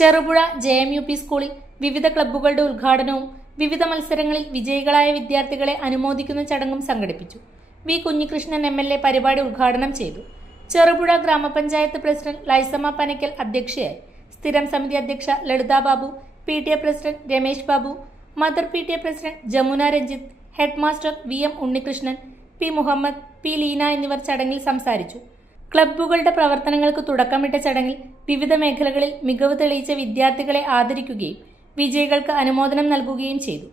Cherupuzha JMUP സ്കൂളിൽ വിവിധ ക്ലബ്ബുകളുടെ ഉദ്ഘാടനവും വിവിധ മത്സരങ്ങളിൽ വിജയികളായ വിദ്യാർത്ഥികളെ അനുമോദിക്കുന്ന ചടങ്ങും സംഘടിപ്പിച്ചു. വി. കുഞ്ഞികൃഷ്ണൻ MLA പരിപാടി ഉദ്ഘാടനം ചെയ്തു. ചെറുപുഴ ഗ്രാമപഞ്ചായത്ത് പ്രസിഡന്റ് ലൈസമ്മ പനക്കൽ അധ്യക്ഷയായി. സ്ഥിരം സമിതി അധ്യക്ഷ Lalitha Babu, PTA president Ramesh Babu, mother PTA president Jamuna Ranjith, head master VM Unnikrishnan, P. Muhammad, P. Leena എന്നിവർ ചടങ്ങിൽ സംസാരിച്ചു. ക്ലബ്ബുകളുടെ പ്രവർത്തനങ്ങൾക്ക് തുടക്കമിട്ട ചടങ്ങിൽ വിവിധ മേഖലകളിൽ മികവ് തെളിയിച്ച വിദ്യാർത്ഥികളെ ആദരിക്കുകയും വിജയികൾക്ക് അനുമോദനം നൽകുകയും ചെയ്തു.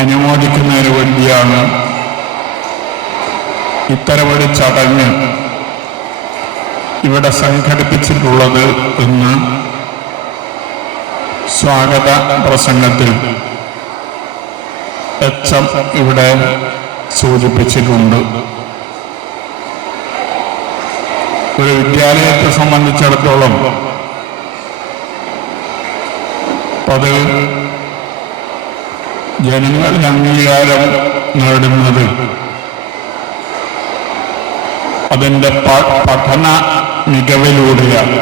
അനുമോദിക്കുന്നതിന് വേണ്ടിയാണ് ഇത്തരമൊരു ചടങ്ങ് ഇവിടെ സംഘടിപ്പിച്ചിട്ടുള്ളത് എന്ന് സ്വാഗത പ്രസംഗത്തിൽ HM ഇവിടെ സൂചിപ്പിച്ചിട്ടുണ്ട്. ഒരു വിദ്യാലയത്തെ സംബന്ധിച്ചിടത്തോളം അത് ജനങ്ങളുടെ അംഗീകാരം നേടുന്നത് അതിൻ്റെ പഠന മികവിലൂടെയാണ്.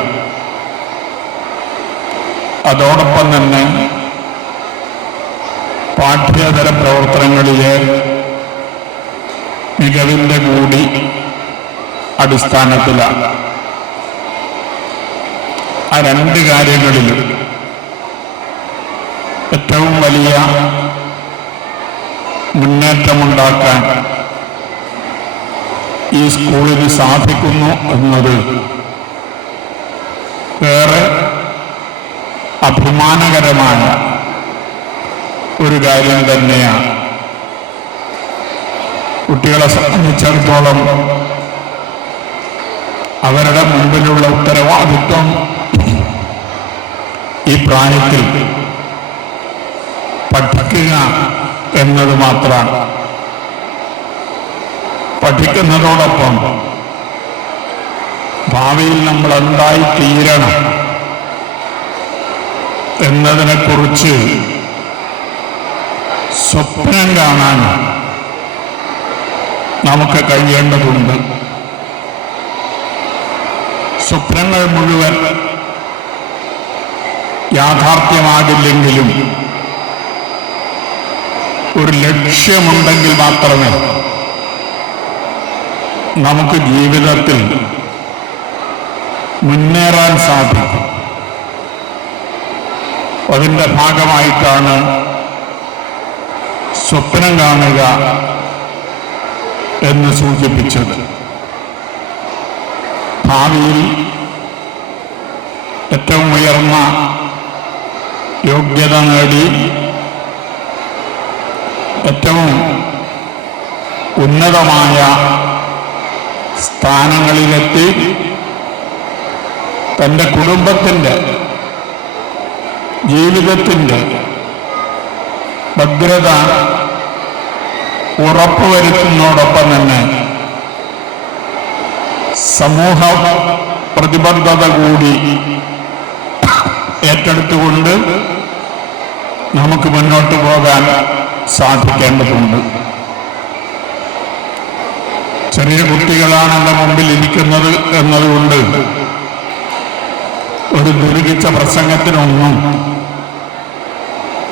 അതോടൊപ്പം തന്നെ പാഠ്യേതര പ്രവർത്തനങ്ങളിലെ മികവിൻ്റെ കൂടി അടിസ്ഥാനത്തിലാണ്. ആ രണ്ട് കാര്യങ്ങളിൽ ഏറ്റവും വലിയ മുന്നേറ്റമുണ്ടാക്കാൻ ഈ സ്കൂളിന് സാധിക്കുന്നു എന്നത് ഏറെ അഭിമാനകരമായ ഒരു കാര്യം തന്നെയാണ്. കുട്ടികളെ സംബന്ധിച്ചിടത്തോളം അവരുടെ മുമ്പിലുള്ള ഉത്തരവാദിത്വം ഈ പ്രായത്തിൽ പഠിക്കുക എന്നത് മാത്രമാണ്. പഠിക്കുന്നതോടൊപ്പം ഭാവിയിൽ നമ്മൾ എന്തായി തീരണം എന്നതിനെക്കുറിച്ച് സ്വപ്നം കാണാൻ നമുക്ക് കഴിയേണ്ടതുണ്ട്. സ്വപ്നങ്ങൾ മുഴുവൻ യാഥാർത്ഥ്യമാകില്ലെങ്കിലും ഒരു ലക്ഷ്യമുണ്ടെങ്കിൽ മാത്രമേ നമുക്ക് ജീവിതത്തിൽ മുന്നേറാൻ സാധിക്കൂ. അതിൻ്റെ ഭാഗമായിട്ടാണ് സ്വപ്നം കാണുക എന്ന് സൂചിപ്പിച്ചത്. ഭാവിയിൽ ഏറ്റവും ഉയർന്ന യോഗ്യത നേടി ഏറ്റവും ഉന്നതമായ സ്ഥാനങ്ങളിലെത്തി തൻ്റെ കുടുംബത്തിൻ്റെ ജീവിതത്തിൻ്റെ ഭദ്രത ഉറപ്പുവരുത്തുന്നതോടൊപ്പം തന്നെ സമൂഹ പ്രതിബദ്ധത കൂടി ഏറ്റെടുത്തുകൊണ്ട് നമുക്ക് മുന്നോട്ട് പോകാൻ സാധിക്കേണ്ടതുണ്ട്. ചെറിയ കുട്ടികളാണ് എൻ്റെ മുമ്പിൽ ഇരിക്കുന്നത് എന്നതുകൊണ്ട് ഒരു ദീർഘിച്ച പ്രസംഗത്തിനൊന്നും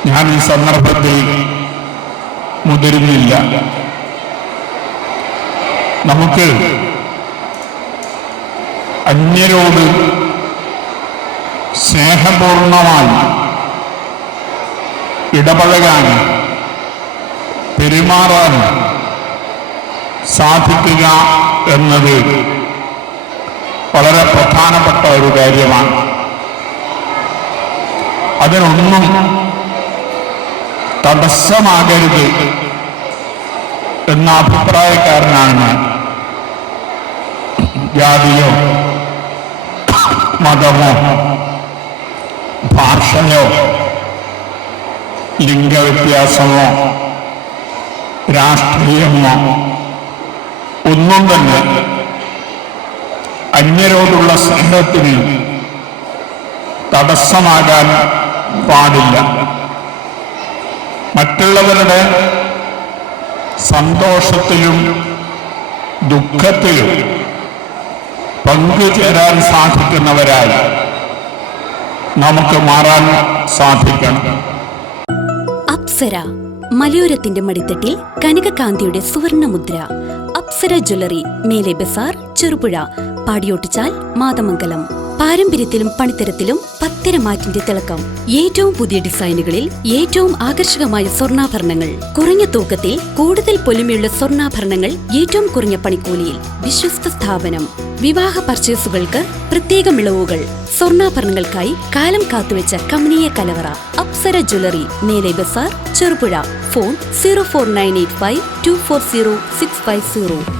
ഞാൻ ഈ സന്ദർഭത്തിൽ മുതിരുന്നില്ല. നമുക്ക് അന്യരോട് സ്നേഹപൂർണമായി ഇടപഴകാൻ, പെരുമാറാൻ സാധിക്കുക എന്നത് വളരെ പ്രധാനപ്പെട്ട ഒരു കാര്യമാണ്. അതിനൊന്നും തടസ്സമാകരുത് എന്ന അഭിപ്രായക്കാരനാണ് ഞാൻ. ജാതിയോ മതമോ ഭാഷയോ ലിംഗവ്യത്യാസമോ രാഷ്ട്രീയമോ ഒന്നും തന്നെ അന്യരോടുള്ള സ്നേഹത്തിന് തടസ്സമാകാൻ പാടില്ല. മറ്റുള്ളവരുടെ സന്തോഷത്തിലും ദുഃഖത്തിലും പങ്കുചേരാൻ സാധിക്കുന്നവരായി നമുക്ക് മാറാൻ സാധിക്കണം. അപ്സര മലയോരത്തിന്റെ മടിത്തട്ടിൽ കനകകാന്തിയുടെ സുവർണമുദ്ര. അപ്സര ജ്വല്ലറി, മേലെ ബസാർ, ചെറുപുഴ, പാടിയോട്ടിച്ചാൽ, മാതമംഗലം. പാരമ്പര്യത്തിലും പണിത്തരത്തിലും പത്തരമാറ്റിന്റെ തിളക്കം. ഏറ്റവും പുതിയ ഡിസൈനുകളിൽ ഏറ്റവും ആകർഷകമായ സ്വർണ്ണാഭരണങ്ങൾ. കുറഞ്ഞ തൂക്കത്തിൽ കൂടുതൽ പൊലിമയുള്ള സ്വർണ്ണാഭരണങ്ങൾ ഏറ്റവും കുറഞ്ഞ പണിക്കൂലിയിൽ. വിശ്വസ്ത സ്ഥാപനം. വിവാഹ പർച്ചേസുകൾക്ക് പ്രത്യേക ഇളവുകൾ. സ്വർണ്ണാഭരണങ്ങൾക്കായി കാലം കാത്തുവെച്ച കമനീയ കലവറ. അപ്സര ജ്വല്ലറി, മേലെ ബസാർ, ചെറുപുഴ. ഫോൺ 04985 240 650.